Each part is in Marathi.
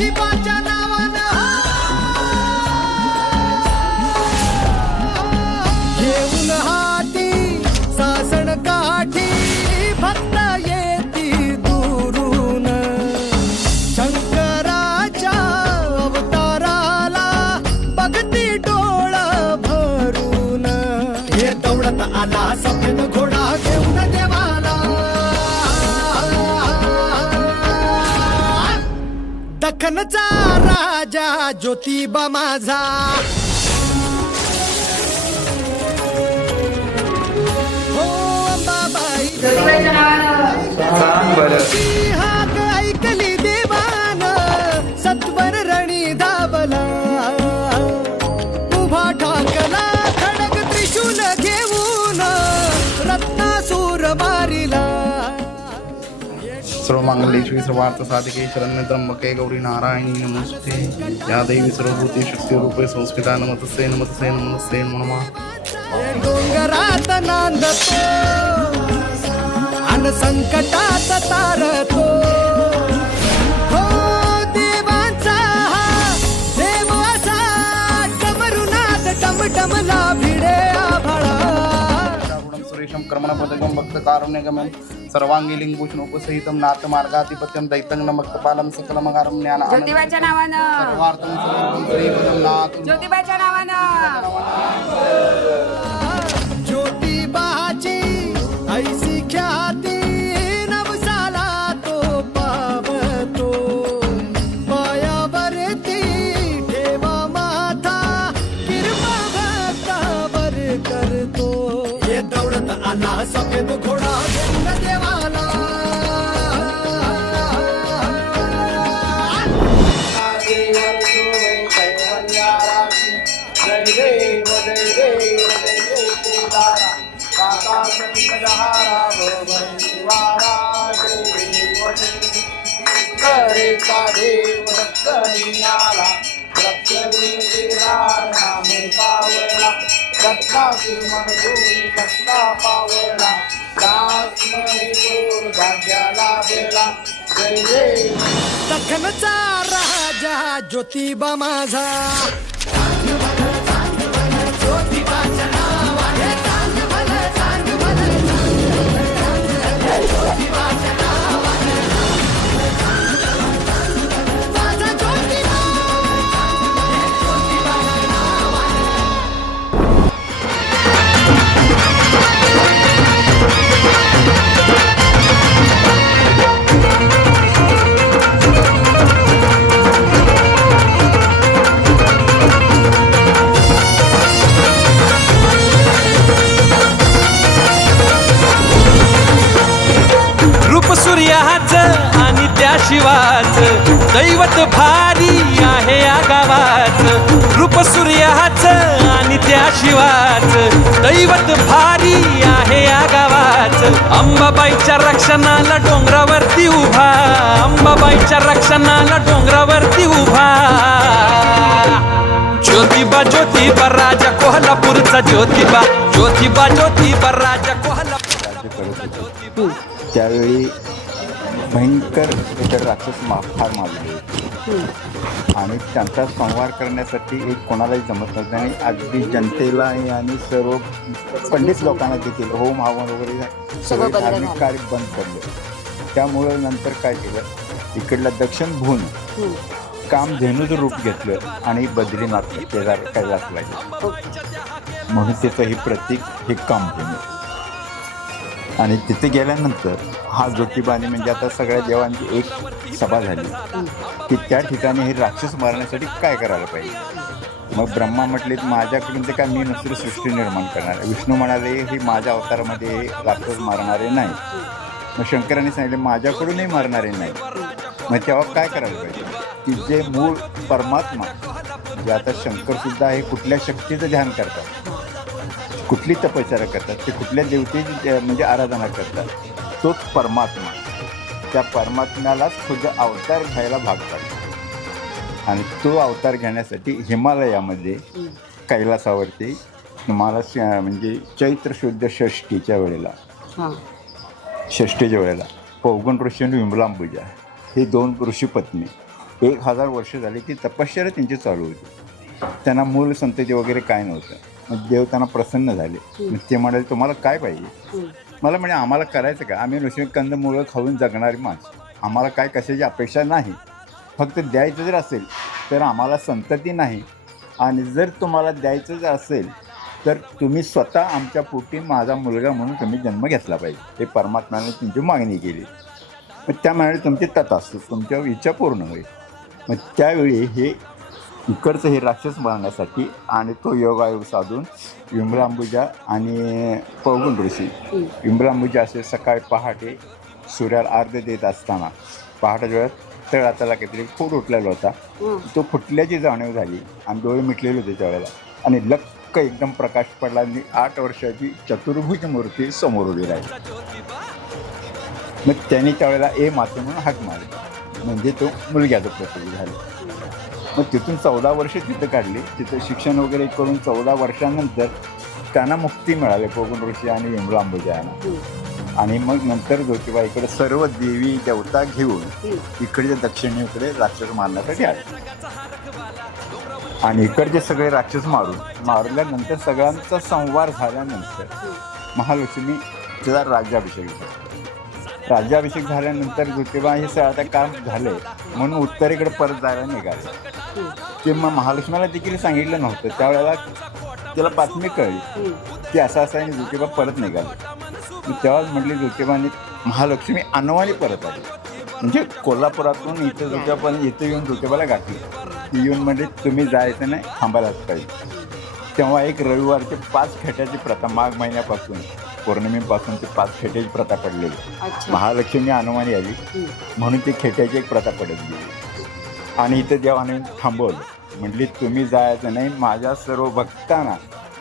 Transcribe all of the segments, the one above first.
ज्योतिबाच्या नावानं घेऊन हाती सासण काठी भक्त येती दुरून शंकराच्या अवताराला बघती डोळ भरून हे दौडत आला सफेद घोडा घेऊन देवाला दख्खनचा राजा ज्योतिबा माझा हो अंबाबाई सांग बरं ती हाक ऐकली देवान सत्वर रणी धावला उभा ठाकला खडक त्रिशूल घेऊन रत्नासूर मारिला सर्वमांगल्ये सर्वार्थ साधिके शरण्ये त्र्यंबके गौरी नारायणी नमस्ते या देवी सर्वभूते शक्तिरूपे संस्कृता नमस्ते नमस्ते नमस्ते नमः डोंगरात नांदतो अन संकटात तारतो हो देवांचा हा देव असा डमरुनाद डमडमला भिडे आभाळा सुरेशम कर्मणपदकं भक्तकारुण्यगमं सर्वांगी लिंगभूषणोपसहितं नाथमार्गाधिपत्यं दैतं नमक्तपालं सकलमगारं ज्ञान ज्योतिबाच्या नावानं सर्वार्थं सर्वं श्रीपदं नाथ ज्योतिबाच्या नावानं ज्योतिबाची ऐसी ख्याती नवसाला तो पावतो पायावरती ठेवा माथा कृपा भक्तावर करतो हे दौडत आला सफेद घोडा घेऊन देवाला दख्खनचा राजा ज्योतिबा माझा ज्योतिबाच्या नावाने चांग भलं, चांग भलं, ज्योतिबाच्या नावाने माझा ज्योतिबा ज्योतिबाच्या नावाने रूप सूर्याचं आणि त्या शिवाचं दैवत भारी आहे या गावाचं रूप सूर्याचं आणि त्या शिवाचं दैवत भारी आहे या गावाचं अंबाबाईच्या रक्षणाला डोंगरावरती उभा अंबाबाईच्या रक्षणाला डोंगरावरती उभा ज्योतिबा ज्योतिबा राजा कोल्हापूरचा ज्योतिबा ज्योतिबा ज्योतिबा राजा कोल्हापूरचा ज्योतिबा त्यावेळी भयंकर इतर राक्षस फार मारले आणि त्यांचा संहार करण्यासाठी एक कोणालाही जमत नव्हतं आणि अगदी जनतेला आणि सर्व पंडित लोकांना देखील होम हवन वगैरे सर्व धार्मिक कार्य बंद पडले. त्यामुळं नंतर काय केलं इकडलं दक्षिण भून कामधेनूचं रूप घेतलं आणि बद्रीनाथ केदार कैलासला गेलं म्हणून त्याचं हे प्रतीक हे कामधेनू. आणि तिथे गेल्यानंतर हा ज्योतिबाने म्हणजे आता सगळ्या देवांची एक सभा झाली की त्या ठिकाणी हे राक्षस मारण्यासाठी काय करायला पाहिजे. मग ब्रह्मा म्हटले माझ्याकडून ते काय मी नुसती सृष्टी निर्माण करणार आहे. विष्णू म्हणाले हे माझ्या अवतारामध्ये राक्षस मारणारे नाही. मग शंकराने सांगितले माझ्याकडूनही मारणारे नाही. मग तेव्हा काय करायला पाहिजे की जे मूळ परमात्मा म्हणजे आता शंकरसुद्धा हे कुठल्या शक्तीचं ध्यान करतात कुठली तपश्चर्या करतात ते कुठल्या देवतेची म्हणजे आराधना करतात तोच परमात्मा त्या परमात्म्यालाच खुद अवतार घ्यायला भाग पाडतो आणि तो अवतार घेण्यासाठी हिमालयामध्ये कैलासावरती तुम्हाला म्हणजे चैत्र शुद्ध षष्टीच्या वेळेला षष्टीच्या वेळेला पौगण ऋषी आणि विमलांबुजा हे दोन ऋषीपत्नी 1000 वर्ष झाली ती तपश्चर्या त्यांची चालू होती. त्यांना मूल संतती वगैरे काय नव्हतं. मग देव त्यांना प्रसन्न झाले. मग ते म्हणाले तुम्हाला काय पाहिजे. मला म्हणजे आम्हाला करायचं काय, आम्ही नुसते कंदमुळं खाऊन जगणारी माणसं, आम्हाला काय कशाची अपेक्षा नाही, फक्त द्यायचं जर असेल तर आम्हाला संतती नाही, आणि जर तुम्हाला द्यायचं जर असेल तर तुम्ही स्वतः आमच्या पोटी माझा मुलगा म्हणून तुम्ही जन्म घेतला पाहिजे. हे परमात्म्याने तुमची मागणी केली. मग त्या म्हणाले तुमची तथास्तु, तुमच्या इच्छा पूर्ण होईल. मग त्यावेळी हे इकडचं हे राक्षस मारण्यासाठी आणि तो योगायोग साधून विमलांबुजा आणि पवगुण ऋषी, विमलांबुजा असे सकाळी पहाटे सूर्याला अर्घ्य देत असताना पहाटेच्या वेळेस तळातला काहीतरी फूट उठलेला होता. तो फुटल्याची जाणीव झाली आणि डोळे मिटलेले होते त्यावेळेला, आणि लक्क एकदम प्रकाश पडला आणि 8 वर्षाची चतुर्भुज मूर्ती समोर उभी राहिली. मग त्यांनी त्यावेळेला माते म्हणून हाक मारली, म्हणजे तो मुलग्याचं प्रसूती झालं. मग तिथून 14 वर्ष तिथं काढली. तिथं शिक्षण वगैरे करून 14 वर्षानंतर त्यांना मुक्ती मिळाली पवगुण ऋषी आणि विमलांबुजा यांना. आणि मग नंतर ज्योतिबा इकडे सर्व देवी देवता घेऊन इकडच्या दक्षिणेकडे राक्षस मारण्यासाठी आले. आणि इकडचे सगळे राक्षस मारल्यानंतर सगळ्यांचा संवार झाल्यानंतर महालक्ष्मीचा राज्याभिषेक झाला. राज्याभिषेक झाल्यानंतर ज्योतिबा हे सगळं काम झालं म्हणून उत्तरेकडे परत जायला निघाले. ते मग महालक्ष्मीला देखील सांगितलं नव्हतं. त्यावेळेला त्याला बातमी कळली की असं आणि ज्योतिबा परत निघाले. तेव्हाच म्हटली ज्योतिबाने महालक्ष्मी अनवाणी परत आली, म्हणजे कोल्हापुरातून इथं ज्योतिबा इथं येऊन ज्योतिबाला गाठली. येऊन म्हणजे तुम्ही जायचं नाही, थांबायलाच पाहिजे. तेव्हा एक रविवारचे 5 खेट्याची प्रथा, माघ महिन्यापासून पौर्णिमेपासून ते 5 खेट्याची प्रथा पडलेली. महालक्ष्मी अनवाणी आली म्हणून ती खेट्याची एक प्रथा पडत गेली. आणि इथं देवाने थांबवलं, म्हटली तुम्ही जायचं नाही, माझ्या सर्व भक्तांना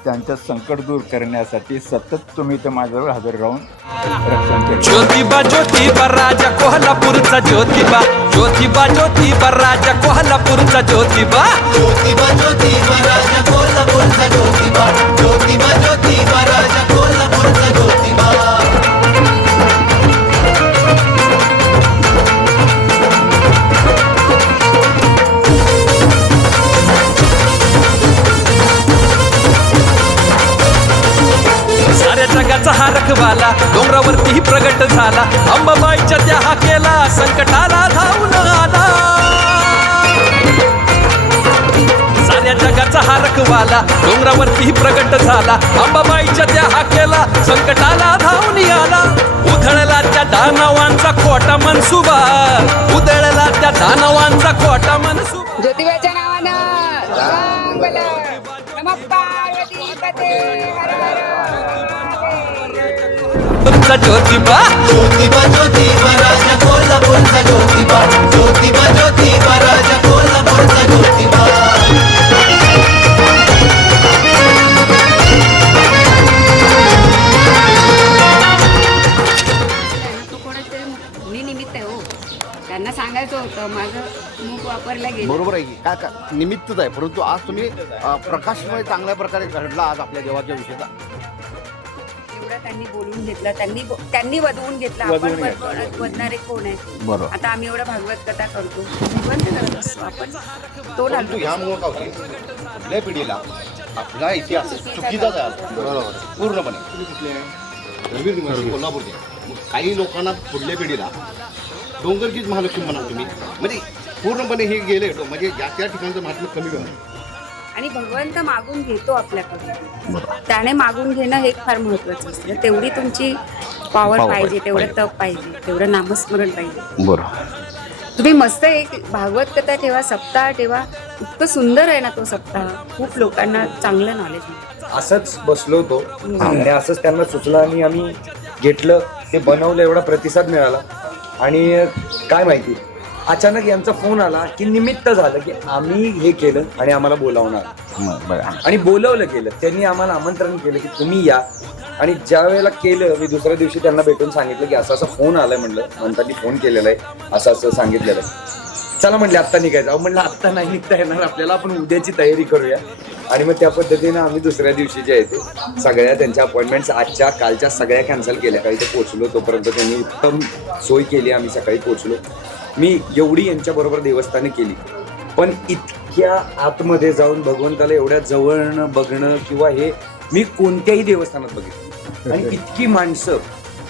त्यांचं संकट दूर करण्यासाठी सतत तुम्ही इथं माझ्याजवळ हजर राहून रक्षण केलं. ज्योतिबा ज्योतिबा राजा कोल्हापूरचा ज्योतिबा, ज्योतिबा ज्योतिबा राजा कोल्हापूरचा ज्योतिबा. ज्योतिबा ज्योतिबा राजा कोल्हापूरचा ज्योतिबा, ज्योतिबा ज्योतिबा राजा कोल्हापूरचा ज्योतिबा. साऱ्या जगाचा हा रखवाला डोंगरावरतीही प्रगट झाला. अंबाबाईच्या त्या हाकेला संकटाला धावून आला. साऱ्या जगाचा हा रखवाला डोंगरावरतीही प्रगट झाला. अंबाबाईच्या त्या हाकेला संकटाला धावून आला. उधळला त्या दानवांचा खोटा मनसुबा, उधळला त्या दानवांचा खोटा मनसुबा. ज्योतिबाच्या नावानं चांगलं. नमः पार्वती पते हर हर तुमचा ज्योतिबा. ज्योतिबा ज्योतिबा राजा कोल्हापूरचा ज्योतिबा, ज्योतिबा ज्योतिबा राजा कोल्हापूरचा ज्योतिबा. तो कोणातरी मी निमित्त आहे हो. त्यांना सांगायचं होतं, माझं मूग वापरलं गेलं. बरोबर आहे की काय काय निमित्तच आहे, परंतु आज तुम्ही प्रकाशमय चांगल्या प्रकारे घडला आज आपल्या देवाच्या विषयाचा. एवढं त्यांनी बोलून घेतलं, त्यांनी वधवून घेतलं. आपण वधणारे कोण आहे. बरोबर. आता आम्ही एवढं भागवत कथा करतो, भगवंत करत असतो आपण. तो परंतु ह्यामुळं काय होते, कुठल्या पिढीला आपला इतिहास चुकीचाच आहे बरोबर पूर्णपणे. कोल्हापूरचे मग काही लोकांना पुढल्या पिढीला डोंगरचीच महालक्ष्मी म्हणा तुम्ही, म्हणजे पूर्णपणे हे गेले म्हणजे ज्या त्या ठिकाणचं महात्म्य कमी होणार. आणि भगवंत मागून घेतो आपल्याकडून. त्याने मागून घेणं हे फार महत्वाचं असतं. तेवढी तुमची पॉवर पाहिजे, तेवढं तप पाहिजे, तेवढं नामस्मरण पाहिजे. बरोबर. तुम्ही मस्त एक भागवत कथा ठेवा, सप्ताह ठेवा. इतकं सुंदर आहे ना तो सप्ताह. खूप लोकांना चांगलं नॉलेज मिळतं. असंच बसलो होतो आणि असंच त्यांना सुचलं आणि आम्ही घेतलं, ते बनवलं. एवढा प्रतिसाद मिळाला आणि काय माहिती अचानक यांचा फोन आला की निमित्त झालं की आम्ही हे केलं आणि आम्हाला बोलावणार. आणि बोलवलं गेलं. त्यांनी आम्हाला आमंत्रण केलं की तुम्ही या. आणि ज्या वेळेला केलं, मी दुसऱ्या दिवशी त्यांना भेटून सांगितलं की असा फोन आलाय. म्हणलं म्हणतानी फोन केलेला आहे, असं सांगितलेलं आहे. चला म्हणले आत्ता निघायचं. म्हणलं आत्ता नाही निघता येणार आपल्याला, आपण उद्याची तयारी करूया. आणि मग त्या पद्धतीनं आम्ही दुसऱ्या दिवशी जे आहे ते सगळ्या त्यांच्या अपॉइंटमेंट्स आजच्या कालच्या सगळ्या कॅन्सल केल्या. काही ते पोचलो तोपर्यंत त्यांनी उत्तम सोय केली. आम्ही सकाळी पोचलो. मी एवढी यांच्याबरोबर देवस्थाने केली, पण इतक्या आतमध्ये जाऊन भगवंताला एवढ्या जवळनं बघणं किंवा हे मी कोणत्याही देवस्थानात बघितलं. आणि इतकी माणसं,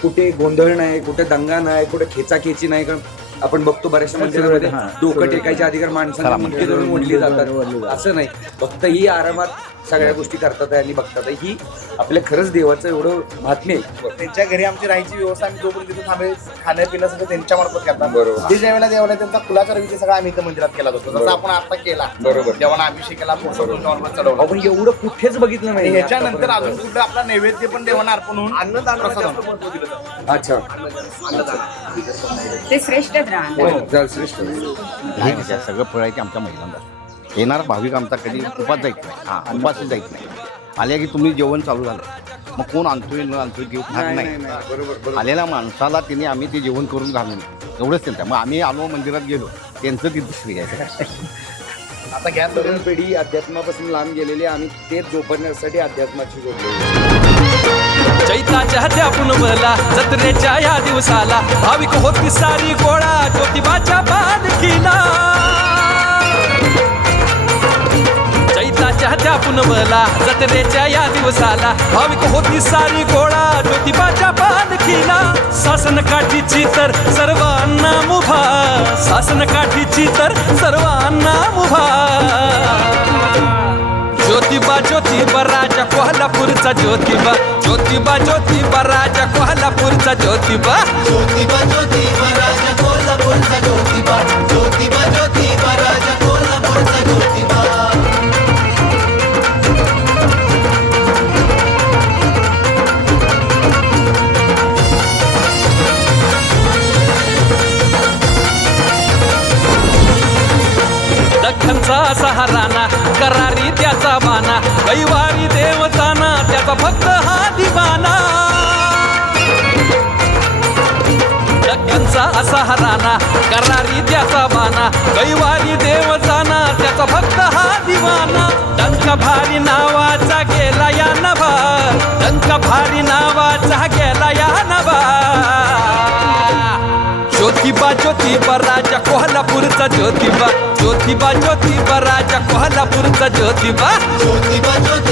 कुठे गोंधळ नाही, कुठे दंगा नाही, कुठे खेचाखेची नाही. कारण आपण बघतो बऱ्याचशा मंदिरामध्ये डोकं टेकायच्या अधिकार माणसांना मुंडके धरून ओढली जातात, असं नाही. फक्त ही आरामात सगळ्या गोष्टी करतात आणि बघतात. ही आपल्या खरंच देवाचं एवढं महात्म्य आहे. त्यांच्या घरी आमची राहायची व्यवस्था आम्ही जोपर्यंत तिथे थांबे खाणं सगळं त्यांच्या मार्फत करतात. बरोबर. ते ज्या वेळेला देवाला त्यांचा फुलाचा रवी सगळं आम्ही इथं मंदिरात केला जातो, जसं आपण आता केला. बरोबर. देवाला अभिषेक केला, नॉर्मल चढवला. आपण एवढं कुठेच बघितलं आणि नाही. ह्याच्यानंतर अजून कुठं आपला नैवेद्य पण देवांना अर्पण होऊन अन्नदान अच्छा, ते श्रेष्ठच राहणार. चल श्रेष्ठ. नाही नाही, सगळं फळ आहे की आमच्या महिलांना. येणारा भाविक आमचा कधी उपास जायत नाही. हां, उपासच जायत नाही. आल्या की तुम्ही जेवण चालू झालं, मग कोण आणतोय न आणतोय घेऊ खात नाही. बरोबर. आलेल्या माणसाला तिने आम्ही ते जेवण करून घालून एवढंच त्यांचं. मग आम्ही आलो मंदिरात गेलो, त्यांचं ती दुसरी आहे. आता गॅस तरुण पिढी अध्यात्मापासून लांब गेलेली, आम्ही तेच जोपासण्यासाठी अध्यात्माची जोडलेली. चैताच्या त्यापून भला जत्रेच्या या दिवसाला भाविक होती सारी गोळा ज्योतिबाच्या पालखीला. चैताच्या त्यापून भला जत्रेच्या या दिवसाला भाविक होती सारी गोळा ज्योतिबाच्या पालखीला. शासन काठीची तर सर्वांना मुभा, शासन काठीची तर सर्वांना मुभा. ज्योतिबा ज्योतिबा राजा कोल्हापूरचा ज्योतिबा, ज्योतिबा ज्योतिबा राजा कोल्हापूरचा ज्योतिबा. ज्योतिबा ज्योतिबा राजा कोल्हापूरचा ज्योतिबा, ज्योतिबा ज्योतिबा राजा कोल्हापूरचा ज्योतिबा. दख्खनचा सहाराना करारी त्याचा बाना, कैवारी देवताना त्याचा भक्त हा दिवाना. दख्खनचा सहाराना करारी त्याचा बाना, कैवारी देवताना त्याचा भक्त हा दिवाना. डंका भारी नावाचा गेला या नभा, डंका भारी नावाचा गेला या नभा. ज्योतिबा ज्योतिबा राजा कोल्हापूरचा ज्योतिबा, ज्योतिबा ज्योतिबा राजा कोल्हापूरचा ज्योतिबा. ज्योतिबा ज्योतिबा